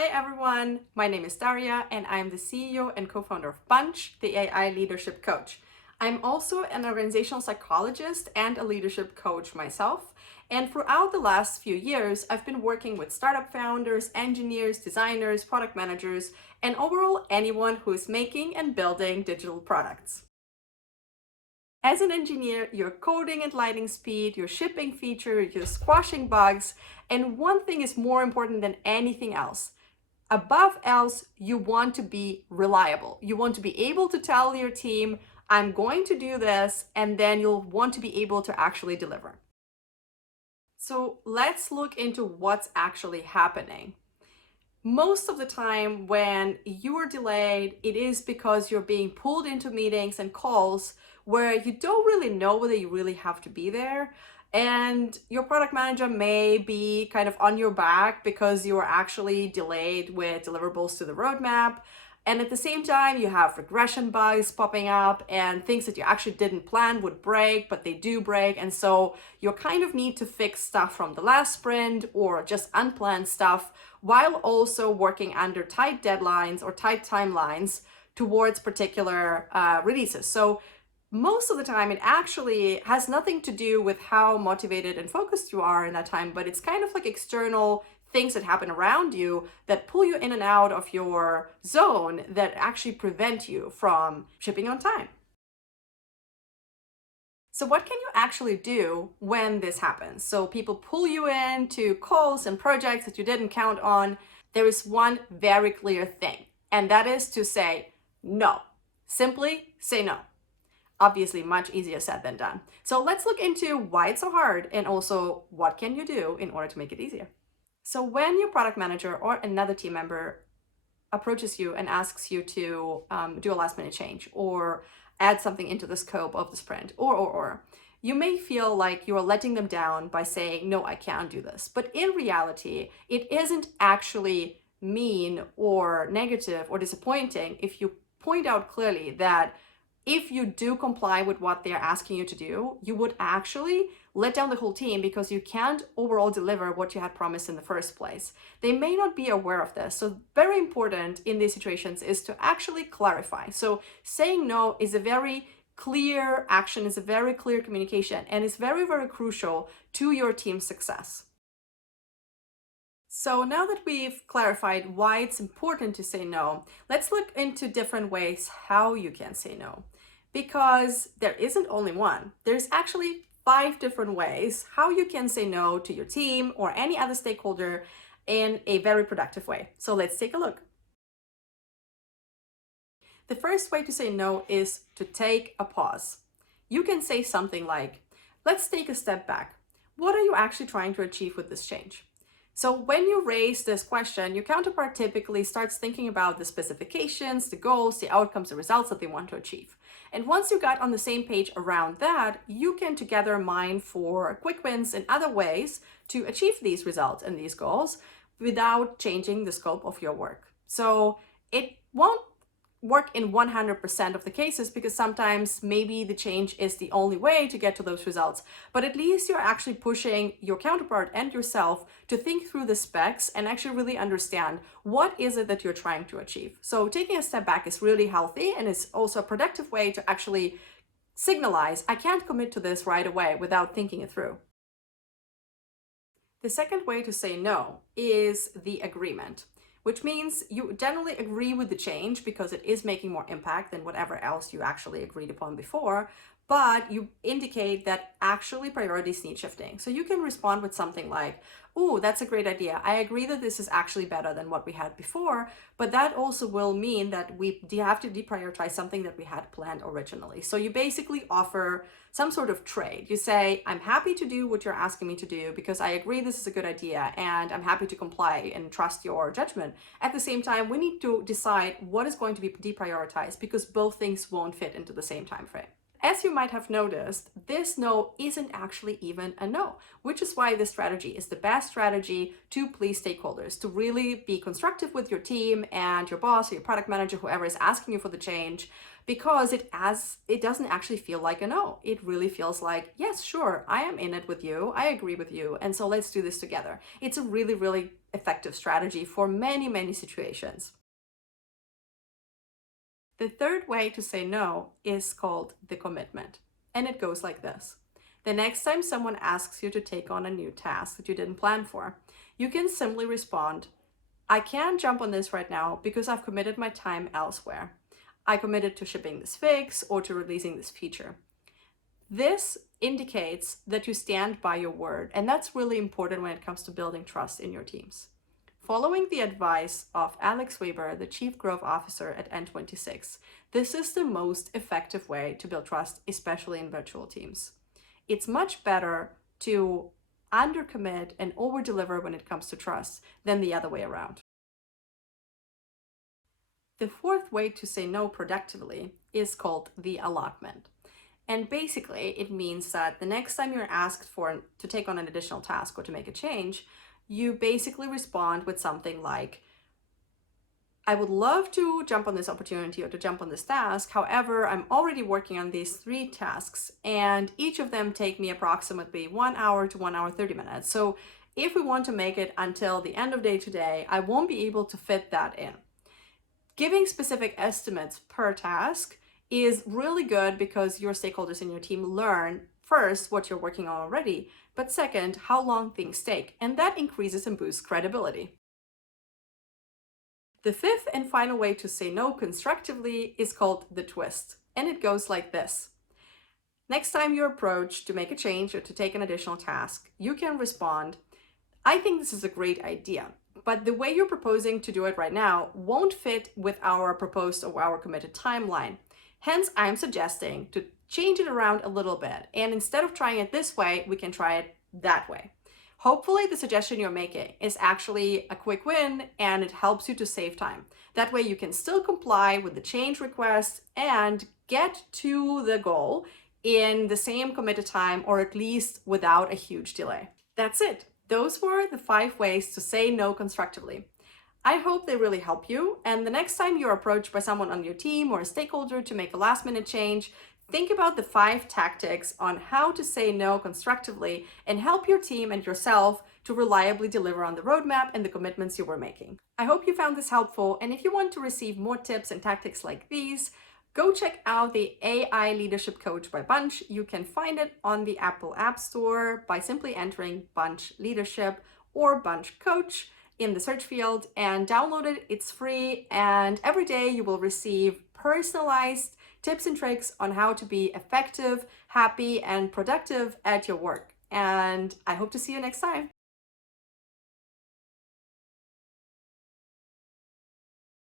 Hi everyone, my name is Daria and I'm the CEO and co-founder of Bunch, the AI leadership coach. I'm also an organizational psychologist and a leadership coach myself. And throughout the last few years, I've been working with startup founders, engineers, designers, product managers, and overall anyone who is making and building digital products. As an engineer, you're coding at lightning speed, you're shipping features, you're squashing bugs, and one thing is more important than anything else. Above else, you want to be reliable. You want to be able to tell your team, I'm going to do this, and then you'll want to be able to actually deliver. So let's look into what's actually happening. Most of the time when you're delayed, it is because you're being pulled into meetings and calls where you don't really know whether you really have to be there. And your product manager may be kind of on your back because you are actually delayed with deliverables to the roadmap. And at the same time, you have regression bugs popping up and things that you actually didn't plan would break, but they do break. And so you kind of need to fix stuff from the last sprint or just unplanned stuff while also working under tight deadlines or tight timelines towards particular releases. So most of the time, it actually has nothing to do with how motivated and focused you are in that time, but it's kind of like external things that happen around you that pull you in and out of your zone that actually prevent you from shipping on time. So what can you actually do when this happens? So people pull you into calls and projects that you didn't count on. There is one very clear thing, and that is to say no. Simply say no. Obviously, much easier said than done. So let's look into why it's so hard and also what can you do in order to make it easier. So when your product manager or another team member approaches you and asks you to do a last minute change or add something into the scope of the sprint or you may feel like you are letting them down by saying, no, I can't do this. But in reality, it isn't actually mean or negative or disappointing if you point out clearly that if you do comply with what they're asking you to do, you would actually let down the whole team because you can't overall deliver what you had promised in the first place. They may not be aware of this. So very important in these situations is to actually clarify. So saying no is a very clear action, is a very clear communication, and it's very, very crucial to your team's success. So now that we've clarified why it's important to say no, let's look into different ways how you can say no. Because there isn't only one. There's actually 5 different ways how you can say no to your team or any other stakeholder in a very productive way. So let's take a look. The first way to say no is to take a pause. You can say something like, let's take a step back. What are you actually trying to achieve with this change? So when you raise this question, your counterpart typically starts thinking about the specifications, the goals, the outcomes, the results that they want to achieve. And once you got on the same page around that, you can together mine for quick wins in other ways to achieve these results and these goals without changing the scope of your work. So it won't work in 100% of the cases because sometimes maybe the change is the only way to get to those results, but at least you're actually pushing your counterpart and yourself to think through the specs and actually really understand what is it that you're trying to achieve. So taking a step back is really healthy and it's also a productive way to actually signalize, I can't commit to this right away without thinking it through. The second way to say no is the agreement, which means you generally agree with the change because it is making more impact than whatever else you actually agreed upon before, but you indicate that actually priorities need shifting. So you can respond with something like, oh, that's a great idea. I agree that this is actually better than what we had before, but that also will mean that we have to deprioritize something that we had planned originally. So you basically offer some sort of trade. You say, I'm happy to do what you're asking me to do because I agree this is a good idea and I'm happy to comply and trust your judgment. At the same time, we need to decide what is going to be deprioritized because both things won't fit into the same time frame. As you might have noticed, this no isn't actually even a no, which is why this strategy is the best strategy to please stakeholders, to really be constructive with your team and your boss or your product manager, whoever is asking you for the change, because it doesn't actually feel like a no. It really feels like, yes, sure, I am in it with you, I agree with you, and so let's do this together. It's a really, really effective strategy for many, many situations. The third way to say no is called the commitment, and it goes like this. The next time someone asks you to take on a new task that you didn't plan for, you can simply respond, I can't jump on this right now because I've committed my time elsewhere. I committed to shipping this fix or to releasing this feature. This indicates that you stand by your word, and that's really important when it comes to building trust in your teams. Following the advice of Alex Weber, the Chief Growth Officer at N26, this is the most effective way to build trust, especially in virtual teams. It's much better to undercommit and overdeliver when it comes to trust than the other way around. The fourth way to say no productively is called the allotment. And basically, it means that the next time you're asked to take on an additional task or to make a change, you basically respond with something like, I would love to jump on this opportunity or to jump on this task. However, I'm already working on these 3 tasks, and each of them take me approximately 1 hour to 1 hour 30 minutes. So if we want to make it until the end of day today, I won't be able to fit that in. Giving specific estimates per task is really good because your stakeholders in your team learn first what you're working on already, but second, how long things take, and that increases and boosts credibility. The fifth and final way to say no constructively is called the twist, and it goes like this. Next time you're approached to make a change or to take an additional task, you can respond, I think this is a great idea, but the way you're proposing to do it right now won't fit with our proposed or our committed timeline. Hence, I'm suggesting to change it around a little bit. And instead of trying it this way, we can try it that way. Hopefully, the suggestion you're making is actually a quick win and it helps you to save time. That way, you can still comply with the change request and get to the goal in the same committed time, or at least without a huge delay. That's it. Those were the 5 ways to say no constructively. I hope they really help you, and the next time you're approached by someone on your team or a stakeholder to make a last-minute change, think about the 5 tactics on how to say no constructively and help your team and yourself to reliably deliver on the roadmap and the commitments you were making. I hope you found this helpful, and if you want to receive more tips and tactics like these, go check out the AI Leadership Coach by Bunch. You can find it on the Apple App Store by simply entering Bunch Leadership or Bunch Coach in the search field and download it. It's free, and every day you will receive personalized tips and tricks on how to be effective, happy, and productive at your work. And I hope to see you next time.